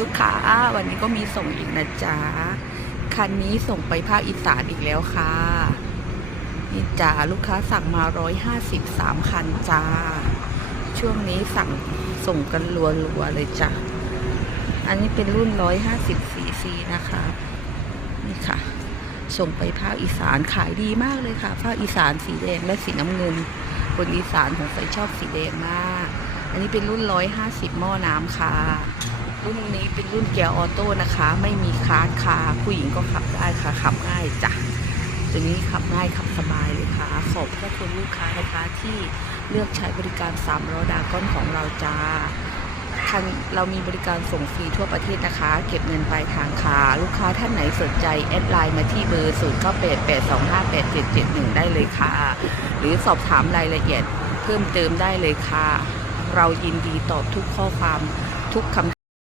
ลูกค้าวันนี้ก็มีส่งอีกนะจ๊ะคันนี้ส่งไปภาคอีสานอีกแล้วค่ะนี่จ้าลูกค้าสั่งมา153คันจ้า ช่วงนี้สั่งส่งกันรัวๆเลยจ้ะอันนี้เป็นรุ่น150 cc นะคะนี่ค่ะ ส่งไปภาคอีสานขายดีมากเลยค่ะ ภาคอีสานสีแดงและสีน้ำเงินคนอีสานของใส่ชอบสีแดงมาก อันนี้เป็นรุ่น150หม้อน้ำค่ะ รุ่นนี้เป็นรุ่นเกียร์ออโต้นะคะ ไม่มีคาร์ดค่ะผู้หญิงก็ขับได้ค่ะ ขับง่ายจ้ะตัวนี้ขับง่ายขับสบายเลยค่ะ ขอบพระคุณลูกค้านะคะที่เลือกใช้บริการ3ล้อดาก้อนของเราจ้าทางเรามีบริการส่งฟรีทั่วประเทศนะคะ เก็บเงินปลายทางค่ะ ลูกค้าท่านไหนสนใจ แอดไลน์มาที่เบอร์ 0 9 8 8 2 5 8 7 7 1 ได้เลยค่ะ หรือสอบถามรายละเอียดเพิ่มเติมได้เลยค่ะ เรายินดีตอบทุกข้อความทุกคำ